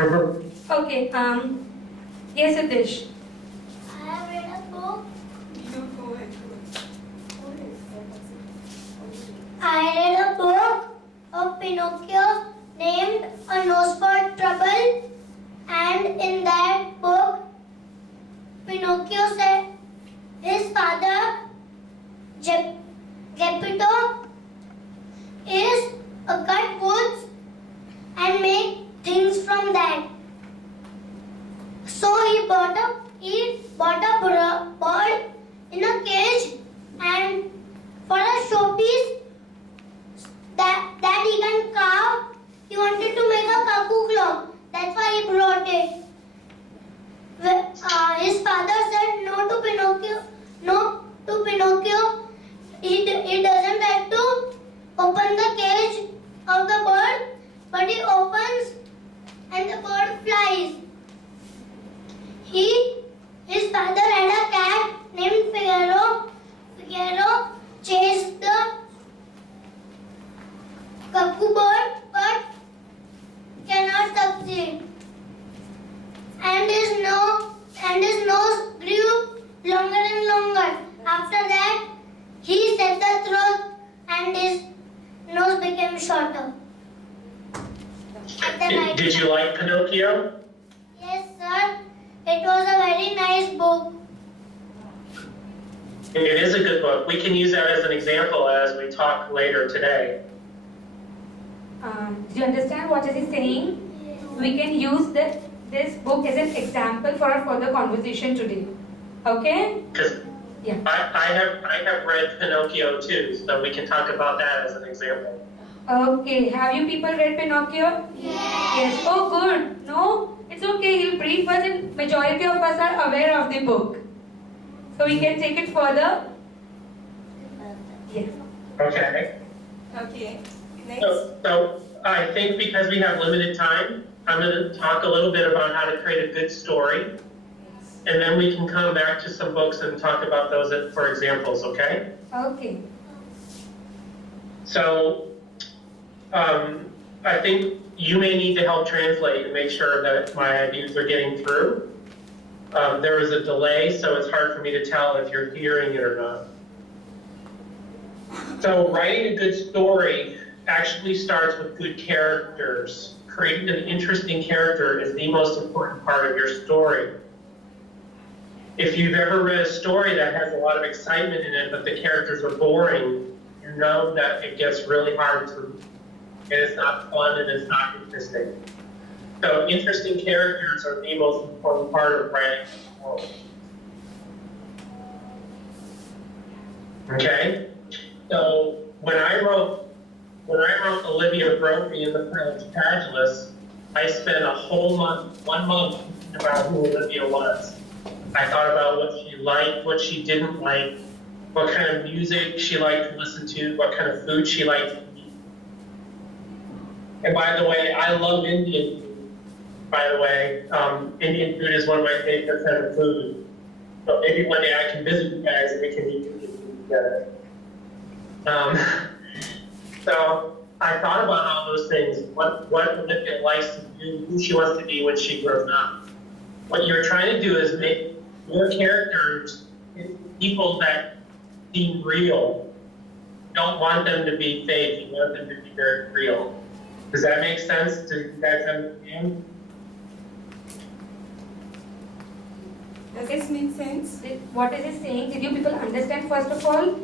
Okay, yes, Satish. I have read a book. I read a book of Pinocchio named A Nose for Trouble, and in that book, Pinocchio said his father, Geppetto, is a cut woods and make things from that. So he bought a bird in a cage, and for a showpiece that he can carve, he wanted to make a cuckoo clock. That's why he brought it. His father said no to Pinocchio. No to Pinocchio. He doesn't like to open the cage of the bird, but he opens and the bird flies. His father had a cat named Figaro. Figaro chased the cuckoo bird but cannot succeed. And his nose grew longer and longer. After that, he said the truth and his nose became shorter. Did you like Pinocchio? Yes, sir. It was a very nice book. It is a good book. We can use that as an example as we talk later today. Do you understand what is he saying? We can use this book as an example for our further conversation today. Okay? Because Yeah. I have read Pinocchio too, so we can talk about that as an example. Okay. Have you people read Pinocchio? Yes. Oh, good. No? It's okay. He'll brief us, and majority of us are aware of the book. So we can take it further. Yes. Okay. Okay. Next. So I think because we have limited time, I'm going to talk a little bit about how to create a good story. And then we can come back to some books and talk about those for examples, okay? Okay. So I think you may need to help translate and make sure that my ideas are getting through. There is a delay, so it's hard for me to tell if you're hearing it or not. So writing a good story actually starts with good characters. Creating an interesting character is the most important part of your story. If you've ever read a story that has a lot of excitement in it, but the characters are boring, you know that it gets really hard to, and it's not fun and it's not interesting. So interesting characters are the most important part of writing a story. Okay? So when I wrote Olivia Brophy in The Prince Pagilus, I spent a whole month, 1 month, thinking about who Olivia was. I thought about what she liked, what she didn't like, what kind of music she liked to listen to, what kind of food she liked to eat. And by the way, I love Indian food. By the way, Indian food is one of my favorite kind of food. So maybe one day I can visit you guys and we can eat Indian food together. So I thought about all those things, what Olivia likes to do, who she wants to be when she grows up. What you're trying to do is make your characters people that seem real. You don't want them to be fake, you want them to be very real. Does that make sense? Do you guys understand? Does this make sense? What is he saying? Did you people understand first of all?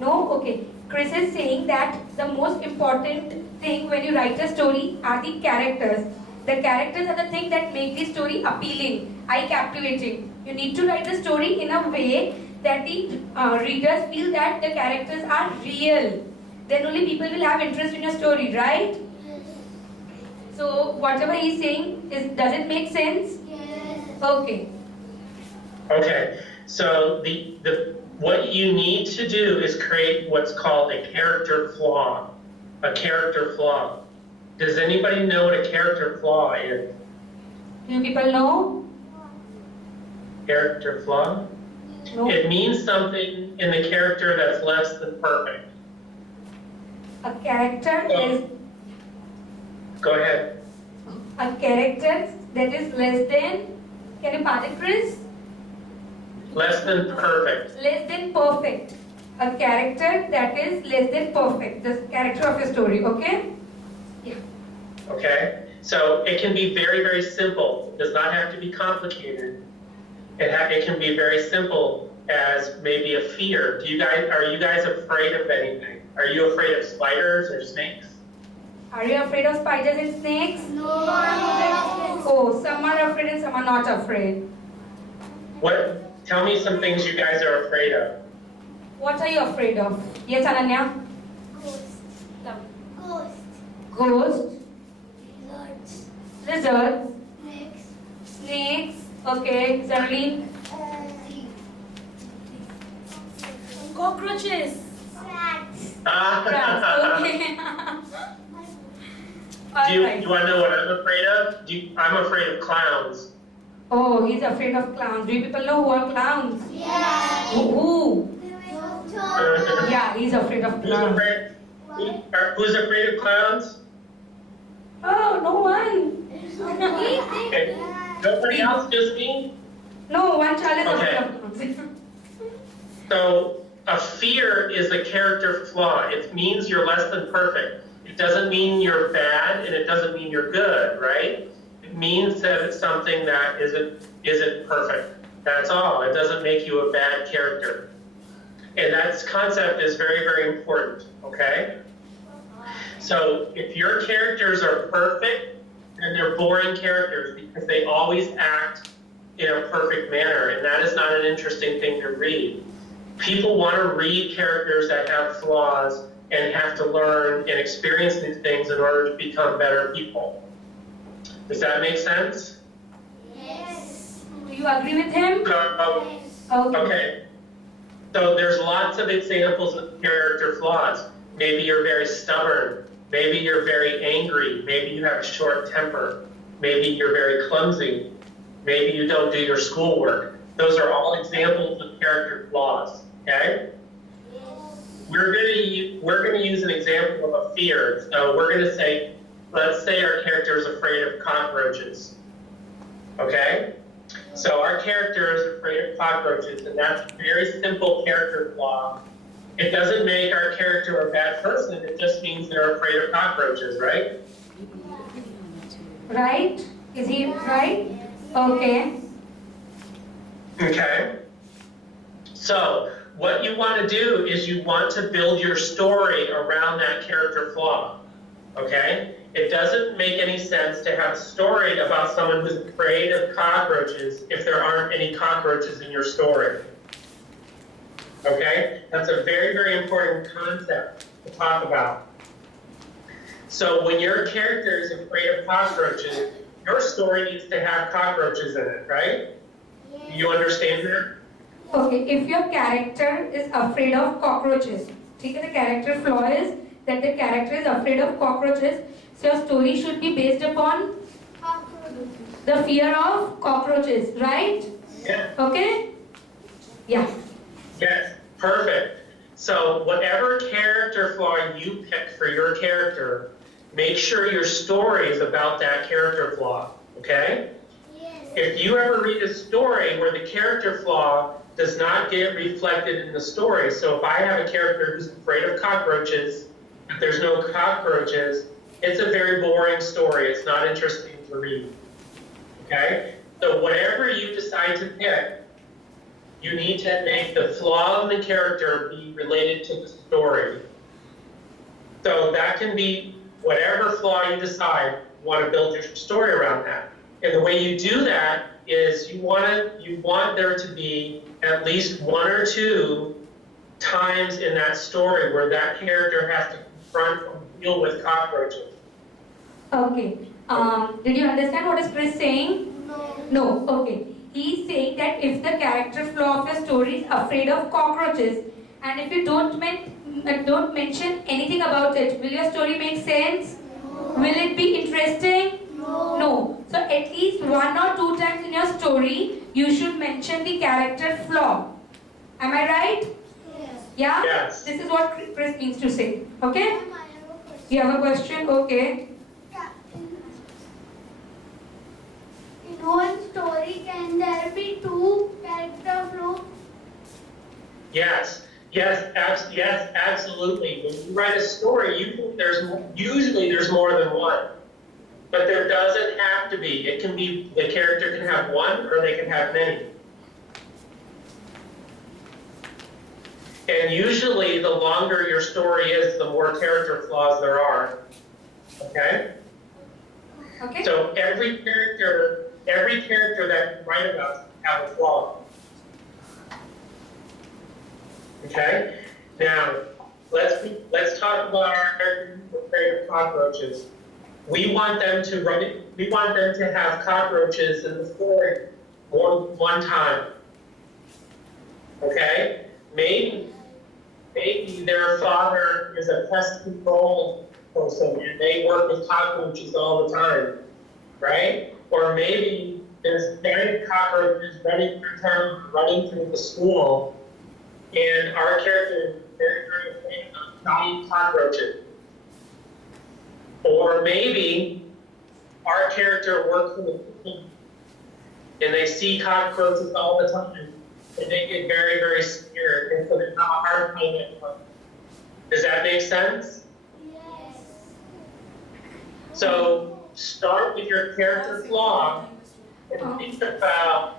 No? Okay. Chris is saying that the most important thing when you write a story are the characters. The characters are the thing that make the story appealing, eye-captivating. You need to write the story in a way that the readers feel that the characters are real. Then only people will have interest in your story, right? So whatever he's saying, does it make sense? Yes. Okay. Okay, so what you need to do is create what's called a character flaw. A character flaw. Does anybody know what a character flaw is? Do you people know? Character flaw? No. It means something in the character that's less than perfect. A character is Go ahead. a a character that is less than, can you pardon Chris? Less than perfect. Less than perfect. A character that is less than perfect. The character of your story, okay? Yeah. Okay? So it can be very, very simple. It does not have to be complicated. It can be very simple as maybe a fear. Are you guys afraid of anything? Are you afraid of spiders or snakes? Are you afraid of spiders and snakes? No. Oh, some are afraid and some are not afraid. Tell me some things you guys are afraid of. What are you afraid of? Yes, Ananya? Ghost. Ghosts, Lizards. lizards, Snakes. snakes, okay, Zarleen, Cockroaches. Rats. rats, okay. Do you Alright. want to know what I'm afraid of? I'm afraid of clowns. Oh, he's afraid of clowns. Do you people know who are clowns? Yeah. Who? Doctor. Yeah, he's afraid of clowns. Who's afraid of clowns? Oh, no one. Okay. Nobody else, just me? No, one child is Okay. afraid of clowns. So a fear is a character flaw. It means you're less than perfect. It doesn't mean you're bad, and it doesn't mean you're good, right? It means that it's something that isn't perfect. That's all. It doesn't make you a bad character. And that concept is very, very important, okay? So if your characters are perfect, then they're boring characters because they always act in a perfect manner, and that is not an interesting thing to read. People want to read characters that have flaws and have to learn and experience these things in order to become better people. Does that make sense? Yes. Do you agree with him? So, Okay. okay. So there's lots of examples of character flaws. Maybe you're very stubborn. Maybe you're very angry. Maybe you have a short temper. Maybe you're very clumsy. Maybe you don't do your schoolwork. Those are all examples of character flaws, okay? We're gonna use an example of a fear. So we're gonna say, let's say our character is afraid of cockroaches, okay? So our character is afraid of cockroaches, and that's a very simple character flaw. It doesn't make our character a bad person, it just means they're afraid of cockroaches, right? Right? Is he right? Okay. Okay. So what you want to do is you want to build your story around that character flaw, okay? It doesn't make any sense to have a story about someone who's afraid of cockroaches if there aren't any cockroaches in your story. Okay? That's a very, very important concept to talk about. So when your character is afraid of cockroaches, your story needs to have cockroaches in it, right? Do you understand that? Okay, if your character is afraid of cockroaches, okay, the character flaw is that the character is afraid of cockroaches, so your story should be based upon the fear of cockroaches, right? Yeah. Okay? Yeah. Yes, perfect. So whatever character flaw you pick for your character, make sure your story is about that character flaw, okay? If you ever read a story where the character flaw does not get reflected in the story, so if I have a character who's afraid of cockroaches, if there's no cockroaches, it's a very boring story. It's not interesting to read, okay? So whatever you decide to pick, you need to make the flaw in the character be related to the story. So that can be whatever flaw you decide, you want to build your story around that. And the way you do that is you want there to be at least one or two times in that story where that character has to confront or deal with cockroaches. Okay. Did you understand what is Chris saying? No. Okay. He's saying that if the character flaw of your story is afraid of cockroaches, and if you don't mention anything about it, will your story make sense? Will it be interesting? No. So at least one or two times in your story, you should mention the character flaw. Am I right? Yeah? Yes. This is what Chris means to say. Okay? You have a question? Okay. Yes, absolutely. When you write a story, usually there's more than one, but there doesn't have to be. It can be, the character can have one or they can have many. And usually the longer your story is, the more character flaws there are. Okay? Okay. So every character that you write about have a flaw. Okay? Now, let's talk about our characters who are afraid of cockroaches. We want them to have cockroaches in the story one time. Okay? Maybe their father is a pest control person and they work with cockroaches all the time, right? Or maybe there's giant cockroaches running through town, running through the school, and our character is very, very afraid of giant cockroaches. Or maybe our character works in the kitchen and they see cockroaches all the time and they get very, very scared, and so they have a hard time at work. Does that make sense? Yes. So start with your character flaw and think about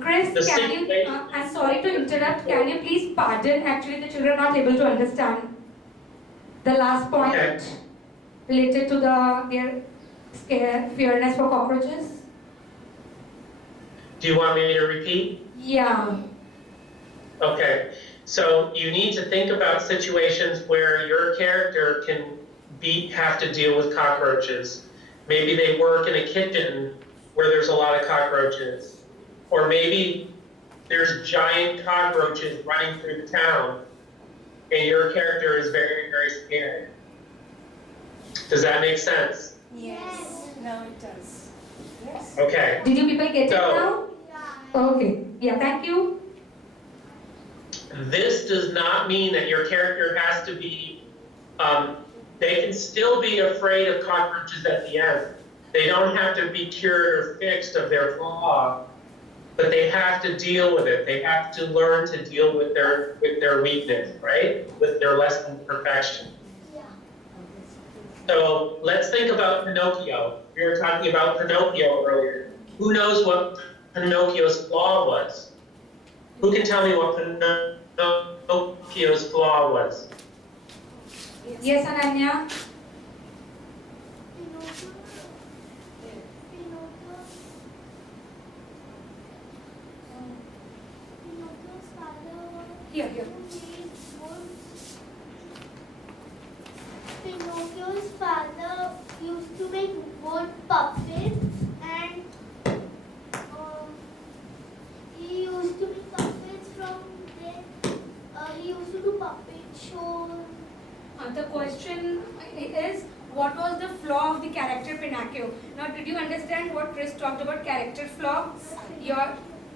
Chris, The can you, situation- I'm sorry to interrupt, can you please pardon, actually the children are not able to understand the last point Okay. related to their fearness for cockroaches? Do you want me to repeat? Yeah. Okay, so you need to think about situations where your character can have to deal with cockroaches. Maybe they work in a kitchen where there's a lot of cockroaches. Or maybe there's giant cockroaches running through the town and your character is very, very scared. Does that make sense? Yes. No, it does. Yes. Okay. Did you people get it So- now? Okay. Yeah, thank you. This does not mean that your character has to be, they can still be afraid of cockroaches at the end. They don't have to be cured or fixed of their flaw, but they have to deal with it. They have to learn to deal with their weakness, right? With their less than perfection. So let's think about Pinocchio. We were talking about Pinocchio earlier. Who knows what Pinocchio's flaw was? Who can tell me what Pinocchio's flaw was? Yes, Ananya? Pinocchio's father Here. Pinocchio's father used to make wood puppets, and he used to make puppets from there. He used to do puppet shows. The question is, what was the flaw of the character Pinocchio? Now, did you understand what Chris talked about character flaw?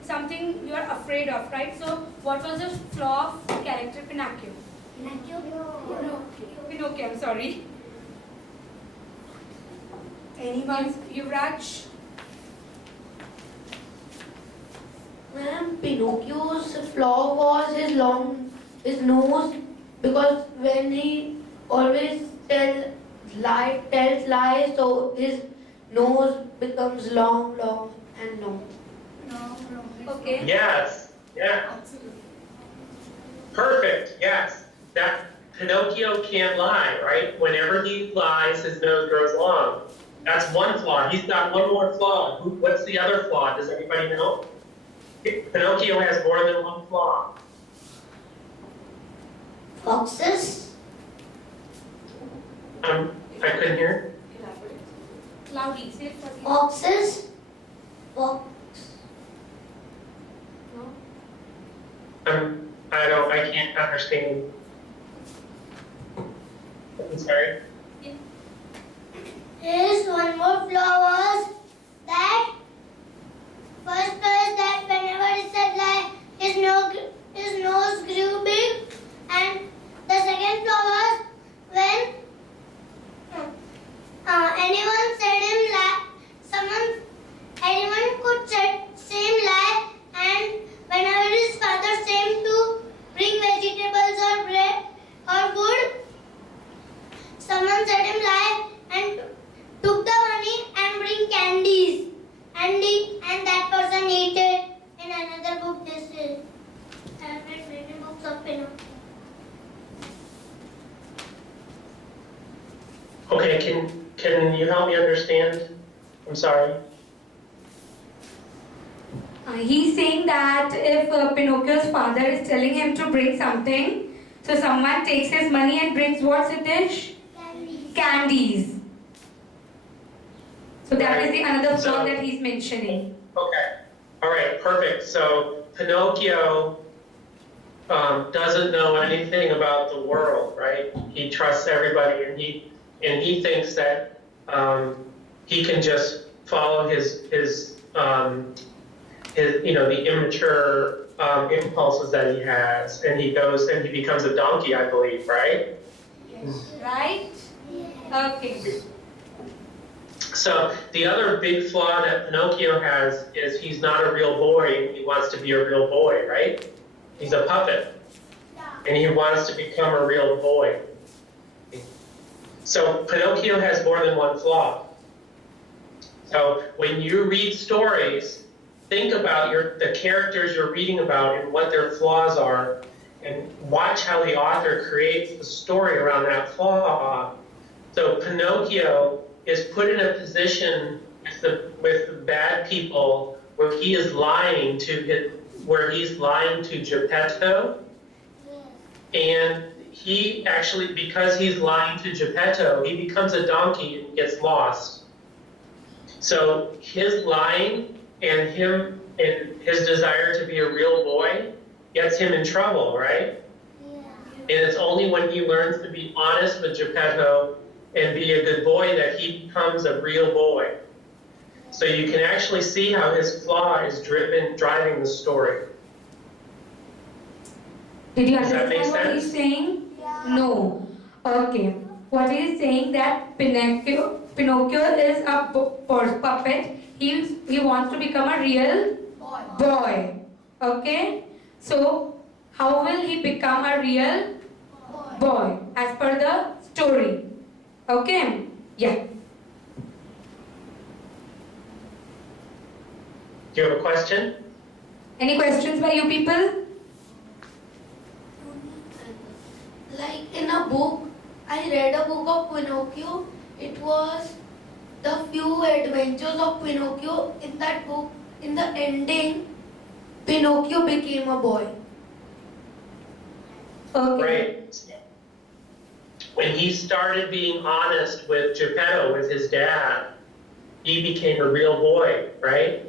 Something you are afraid of, right? So, what was the flaw of character Pinocchio? Pinocchio, I'm sorry. Anyone? Yuvraj? Ma'am, Pinocchio's flaw was his nose, because when he always tells lies, so his nose becomes long and long. Okay. Yes, yeah, Absolutely. perfect, yes. That Pinocchio can't lie, right? Whenever he lies, his nose grows long. That's one flaw. He's got one more flaw. What's the other flaw? Does anybody know? Pinocchio has more than one flaw. Foxes. I couldn't hear. Loudly, say it for me. Foxes. Fox. No? I can't understand. I'm sorry. His one more flaw was that first was that whenever he said lie, his nose grew big, and the second flaw was when anyone could say same lie, and whenever his father came to you help me understand? I'm sorry. He's saying that if Pinocchio's father is telling him to bring something, so someone takes his money and brings what, Siddesh? Candies. So that is the another flaw that he's mentioning. Okay. All right, perfect. So Pinocchio doesn't know anything about the world, right? He trusts everybody, and he thinks that he can just follow his the immature impulses that he has, and he goes and he becomes a donkey, I believe, right? Right? Okay. So the other big flaw that Pinocchio has is he's not a real boy. He wants to be a real boy, right? He's a puppet, and he wants to become a real boy. So Pinocchio has more than one flaw. So when you read stories, think about the characters you're reading about and what their flaws are, and watch how the author creates the story around that flaw. So Pinocchio is put in a position with the bad people where he is lying to Geppetto, and he actually, because he's lying to Geppetto, he becomes a donkey and gets lost. So his lying and his desire to be a real boy gets him in trouble, right? And it's only when he learns to be honest with Geppetto and be a good boy that he becomes a real boy. So you can actually see how his flaw is driving the story. Did you Does that make understand what he's sense? saying? No. Okay. What he is saying that Pinocchio is a puppet. He wants to become a real boy. Okay? So, how will he become a real boy as per the story? Okay? Yeah. Do you have a question? Any questions by you people? Like in a book, I read a book of Pinocchio. It was the few adventures of Pinocchio. In that book, in the ending, Pinocchio became a boy. Okay. Right. When he started being honest with Geppetto, with his dad, he became a real boy, right?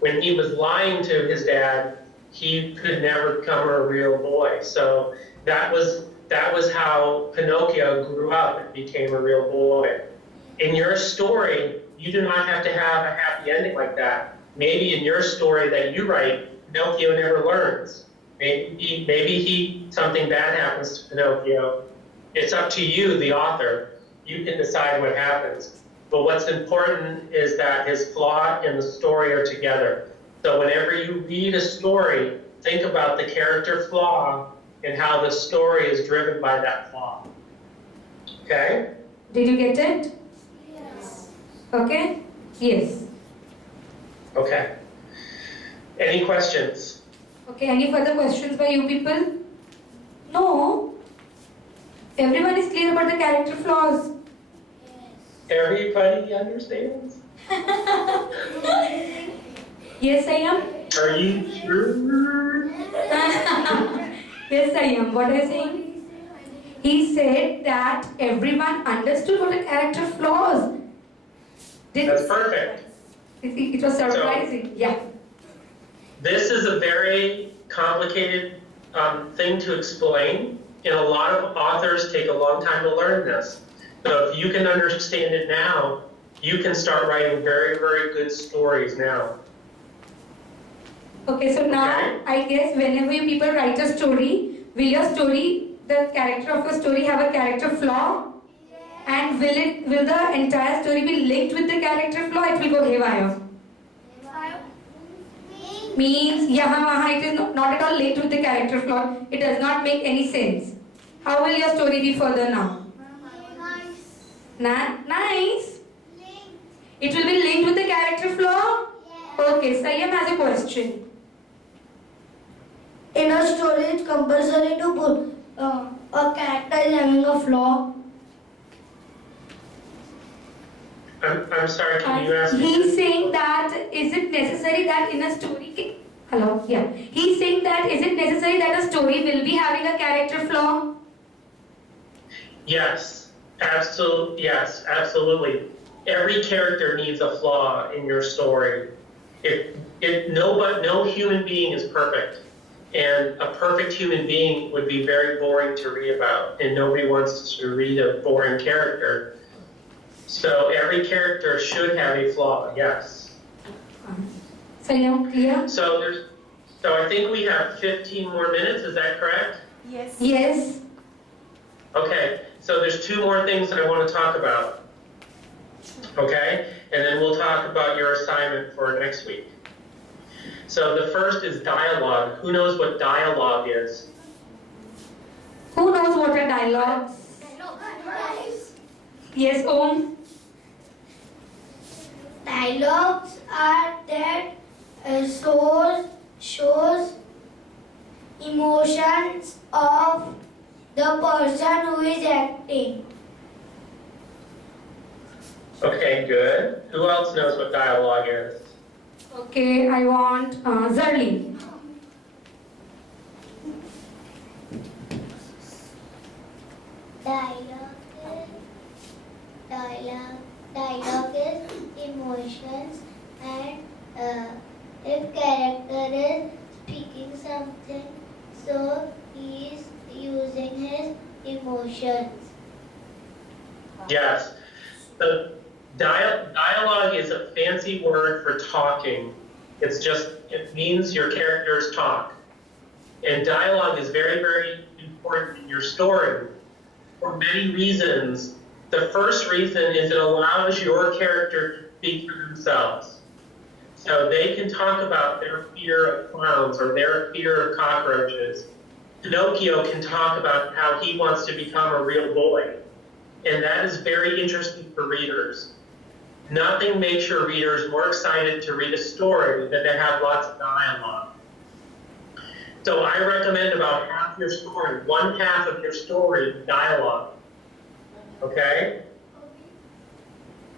When he was lying to his dad, he could never become a real boy. So that was how Pinocchio grew up and became a real boy. In your story, you do not have to have a happy ending like that. Maybe in your story that you write, Pinocchio never learns. Maybe something bad happens to Pinocchio. It's up to you, the author. You can decide what happens. But what's important is that his flaw and the story are together. So whenever you read a story, think about the character flaw and how the story is driven by that flaw. Okay? Did you get it? Yes. Okay? Yes. Okay. Any questions? Okay, any further questions by you people? No. Everyone is clear about the character flaws. Everybody understands? Yes, I am. Are you sure? Yes, I am. What are you saying? He said that everyone understood what the character flaws. That's perfect. It was surprising. Yeah. This is a very complicated thing to explain, and a lot of authors take a long time to learn this. So if you can understand it now, you can start writing very, very good stories now. Okay, so now Okay. I guess whenever you people write a story, will your story, the character of your story have a character flaw? And will the entire story be linked with the character flaw? It will go haywire. Means yahan wahan it is not at all linked with the character flaw. It does not make any sense. How will your story be further now? Nice. It will be linked with the character flaw? Okay, Sayyam has a question. In a story, it's compulsory to put a character is having a flaw. I'm sorry, can you ask me? He's saying that is it necessary that in a story. Hello? Yeah. He's saying that is it necessary that a story will be having a character flaw? Yes, absolutely. Every character needs a flaw in your story. No human being is perfect. And a perfect human being would be very boring to read about, and nobody wants to read a boring character. So every character should have a flaw, yes. So you're clear? So I think we have 15 more minutes, is that correct? Yes. Yes. Okay, so there's 2 more things that I want to talk about. Okay, and then we'll talk about your assignment for next week. So the first is dialogue. Who knows what dialogue is? Who knows what are dialogues? Yes, Om. Dialogues are that shows emotions of the person who is acting. Okay, good. Who else knows what dialogue is? Okay, I want Zarli. Dialogue is emotions, and if character is speaking something, so he is using his emotions. Yes. The dialogue is a fancy word for talking. It means your characters talk. And dialogue is very, very important in your story for many reasons. The first reason is it allows your character to speak for themselves. So they can talk about their fear of clowns or their fear of cockroaches. Pinocchio can talk about how he wants to become a real boy. And that is very interesting for readers. Nothing makes your readers more excited to read a story than to have lots of dialogue. So I recommend about half your story, 1/2 of your story, dialogue. Okay?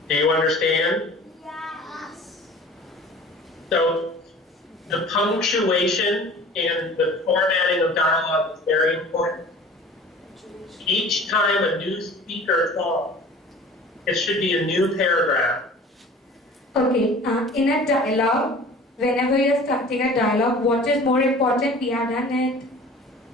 Do you understand? Yes. So the punctuation and the formatting of dialogue is very important. Each time a new speaker talks, it should be a new paragraph. Okay, in a dialogue, whenever you're starting a dialogue, what is more important? We have done it.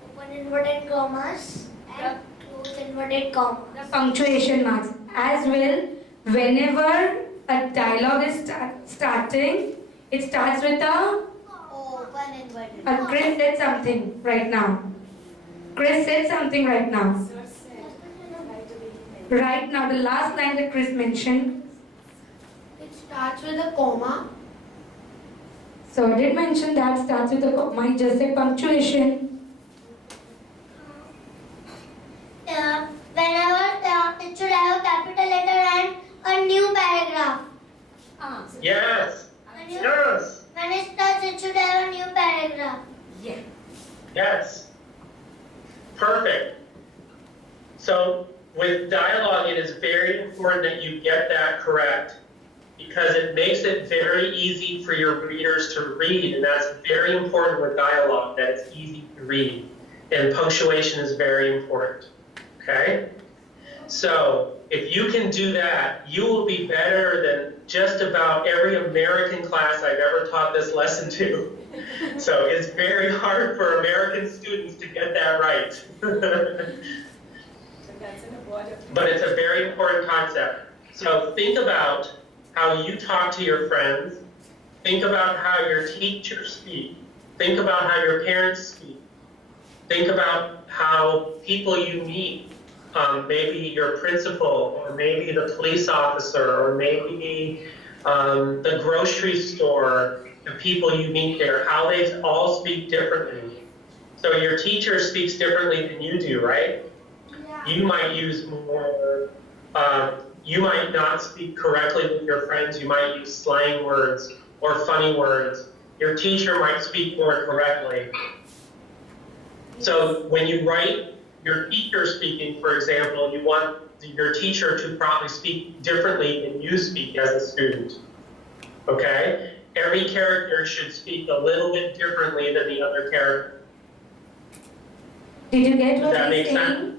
Open inverted commas and close inverted commas. The punctuation marks. As well, whenever a dialogue is starting, it starts with Open inverted. Chris said something right now. Chris said something right now. Sir said, right away. Right now, the last line that Chris mentioned. It starts with a comma. So I did mention that starts with a comma. I just said punctuation. Whenever it should have a capital letter and a new paragraph. Yes, yes, When it starts, it should have a new paragraph. yes. Perfect. So with dialogue, it is very important that you get that correct because it makes it very easy for your readers to read, and that's very important with dialogue, that it's easy to read. And punctuation is very important, okay? So if you can do that, you will be better than just about every American class I've ever taught this lesson to. So it's very hard for American students to get that right. So that's an award of. But it's a very important concept. So think about how you talk to your friends. Think about how your teachers speak. Think about how your parents speak. Think about how people you meet, maybe your principal, or maybe the police officer, or maybe the grocery store, the people you meet there, how they all speak differently. So your teacher speaks differently than you do, right? You might use more, you might not speak correctly with your friends. You might use slang words or funny words. Your teacher might speak more correctly. So when you write your teacher speaking, for example, you want your teacher to probably speak differently than you speak as a student. Okay? Every character should speak a little bit differently than the other character. Did you get Does what that he's make saying?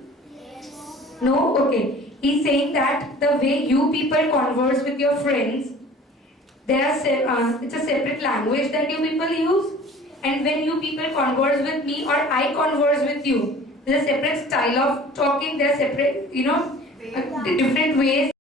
No? Okay. He's saying that the way you people converse with your friends, it's a separate language that you people use. And when you people converse with me or I converse with you, there's a separate style of talking, there's separate, different ways.